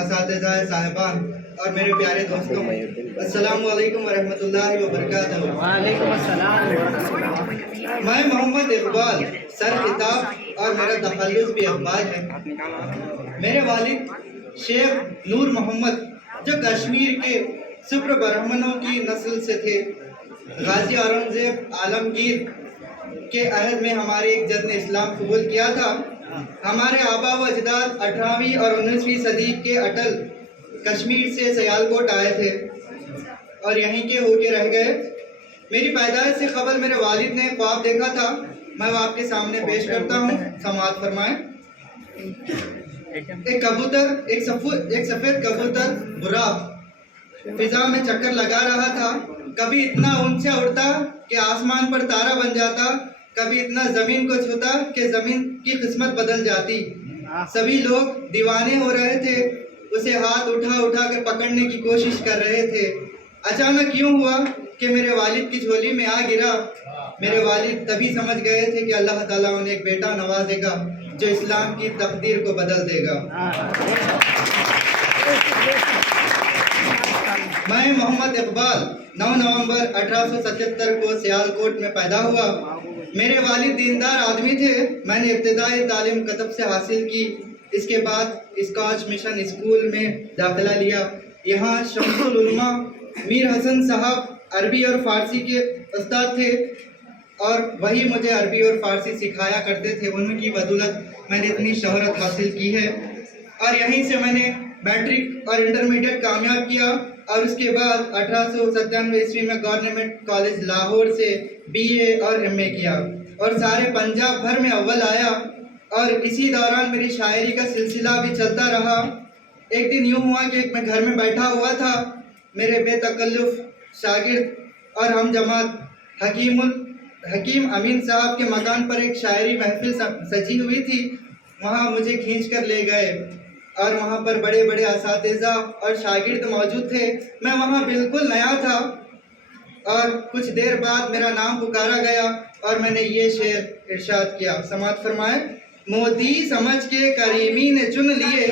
اساتذہ صاحبان اور میرے پیارے دوستوں، السلام علیکم ورحمۃ اللہ وبرکاتہ۔ وعلیکم السلام ورحمۃ اللہ۔ میں محمد اقبال، سر خطاب اور میرا تخلص بھی اقبال ہے۔ میرے والد شیخ نور محمد جو کشمیر کے سپر برہمنوں کی نسل سے تھے، غازی اورنگزیب عالمگیر کے عہد میں ہمارے ایک جد نے اسلام قبول کیا تھا۔ ہمارے آبا و اجداد 18ویں اور 19ویں صدی کے اٹل کشمیر سے سیالکوٹ آئے تھے اور یہیں کے ہو کے رہ گئے۔ میری پیدائش سے قبل میرے والد نے خواب دیکھا تھا، میں وہ آپ کے سامنے پیش کرتا ہوں، سماعت فرمائیں۔ ایک کبوتر، ایک سفید کبوتر براق فضا میں چکر لگا رہا تھا، کبھی اتنا اونچا اڑتا کہ آسمان پر تارا بن جاتا، کبھی اتنا زمین کو چھوتا کہ زمین کی قسمت بدل جاتی۔ سبھی لوگ دیوانے ہو رہے تھے، اسے ہاتھ اٹھا اٹھا کر پکڑنے کی کوشش کر رہے تھے۔ اچانک یوں ہوا کہ میرے والد کی جھولی میں آ گرا۔ میرے والد تبھی سمجھ گئے تھے کہ اللہ تعالیٰ انہیں ایک بیٹا نوازے گا جو اسلام کی تقدیر کو بدل دے گا۔ میں محمد اقبال 9 نومبر 1877 کو سیالکوٹ میں پیدا ہوا۔ میرے والد دیندار آدمی تھے۔ میں نے ابتدائی تعلیم کتب سے حاصل کی، اس کے بعد اسکاچ مشن اسکول میں داخلہ لیا۔ یہاں شمس العلماء میر حسن صاحب عربی اور فارسی کے استاد تھے اور وہی مجھے عربی اور فارسی سکھایا کرتے تھے۔ ان کی بدولت میں نے اتنی شہرت حاصل کی ہے اور یہیں سے میں نے میٹرک اور انٹرمیڈیٹ کامیاب کیا اور اس کے بعد 1897 عیسوی میں گورنمنٹ کالج لاہور سے BA اور MA کیا اور سارے پنجاب بھر میں اول آیا اور اسی دوران میری شاعری کا سلسلہ بھی چلتا رہا۔ ایک دن یوں ہوا کہ میں گھر میں بیٹھا ہوا تھا، میرے بے تکلف شاگرد اور ہم جماعت حکیم امین صاحب کے مکان پر ایک شاعری محفل سجی ہوئی تھی۔ وہاں مجھے کھینچ کر لے گئے اور وہاں پر بڑے بڑے اساتذہ اور شاگرد موجود تھے۔ میں وہاں بالکل نیا تھا اور کچھ دیر بعد میرا نام پکارا گیا اور میں نے یہ شعر ارشاد کیا، سماعت فرمائیں۔ مودی سمجھ کے کریمی نے چن لیے،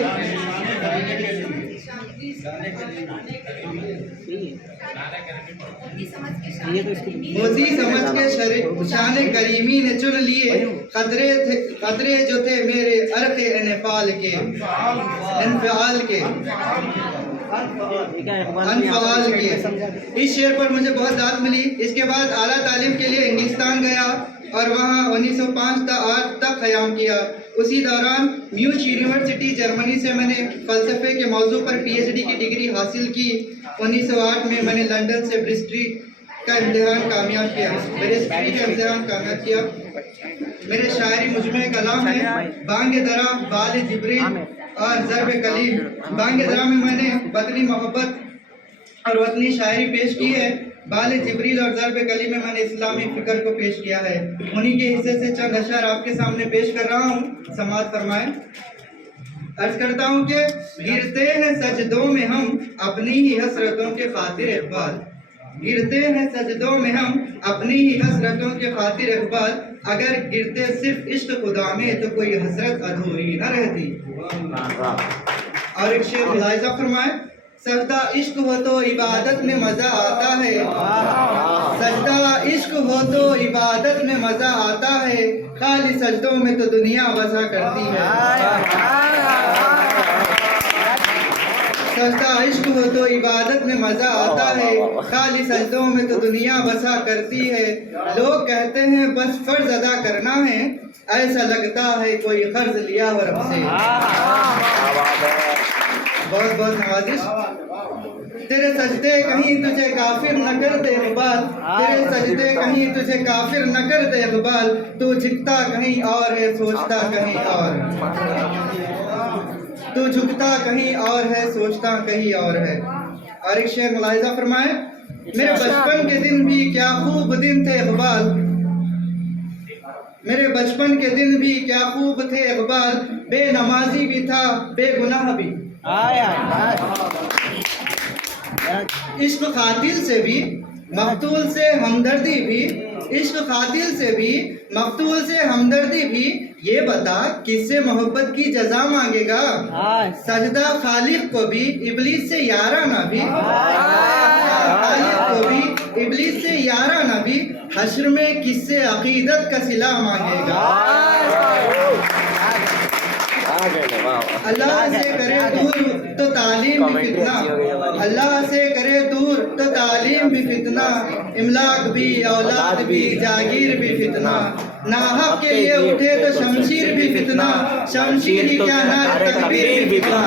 مودی سمجھ کے شان کریمی نے چن لیے، خطرے جو تھے میرے عرق انفعال کے اس شعر پر مجھے بہت داد ملی۔ اس کے بعد اعلیٰ تعلیم کے لیے انگلستان گیا اور وہاں 1905 تا 8 تک قیام کیا۔ اسی دوران میوچ یونیورسٹی جرمنی سے میں نے فلسفے کے موضوع پر PhD کی ڈگری حاصل کی۔ 1908 میں میں نے لندن سے برسٹری کا امتحان کامیاب کیا۔ میرے شاعری مجموعہ کلام ہے بانگ درا، بال جبریل اور ضرب کلیم۔ بانگ درا میں میں نے وطنی محبت اور وطنی شاعری پیش کی ہے۔ بال جبریل اور ضرب کلیم میں نے اسلامی فکر کو پیش کیا ہے۔ انہی کے حصے سے چند اشعار آپ کے سامنے پیش کر رہا ہوں، سماعت فرمائیں۔ عرض کرتا ہوں کہ گرتے ہیں سجدوں میں ہم اپنی ہی حسرتوں کے خاطر اقبال، گرتے ہیں سجدوں میں ہم اپنی ہی حسرتوں کے خاطر اقبال، اگر گرتے صرف عشق خدا میں تو کوئی حسرت ادھوری نہ رہتی۔ اور ایک شعر ملاحظہ فرمائیں۔ سجدہ عشق ہو تو عبادت میں مزہ آتا ہے، سجدہ عشق ہو تو عبادت میں مزہ آتا ہے، خالی سجدوں میں تو دنیا بسا کرتی ہے۔ سجدہ عشق ہو تو عبادت میں مزہ آتا ہے، خالی سجدوں میں تو دنیا بسا کرتی ہے۔ لوگ کہتے ہیں بس فرض ادا کرنا ہے، ایسا لگتا ہے کوئی قرض لیا ہو رب سے۔ بہت بہت نوازش۔ تیرے سجدے کہیں تجھے کافر نہ کر دے اقبال، تیرے سجدے کہیں تجھے کافر نہ کر دے اقبال، تو جھکتا کہیں اور ہے سوچتا کہیں اور، تو جھکتا کہیں اور ہے سوچتا کہیں اور ہے۔ اور ایک شعر ملاحظہ فرمائیں۔ میرے بچپن کے دن بھی کیا خوب دن تھے اقبال، میرے بچپن کے دن بھی کیا خوب تھے اقبال، بے نمازی بھی تھا بے گناہ بھی، عشق قاتل سے بھی مقتول سے ہمدردی بھی، عشق قاتل سے بھی مقتول سے ہمدردی بھی، یہ بتا کس سے محبت کی جزا مانگے گا؟ سجدہ خالق کو بھی ابلیس سے یارانہ بھی، خالق کو بھی ابلیس سے یارانہ بھی، حشر میں کس سے عقیدت کا صلہ مانگے گا؟ اللہ سے کرے دور تو تعلیم بھی فتنہ، اللہ سے کرے دور تو تعلیم بھی فتنہ، املاک بھی اولاد بھی جاگیر بھی فتنہ، ناحق کے لیے اٹھے تو شمشیر بھی فتنہ، شمشیر ہی کیا نعرہ تکبیر بھی فتنہ۔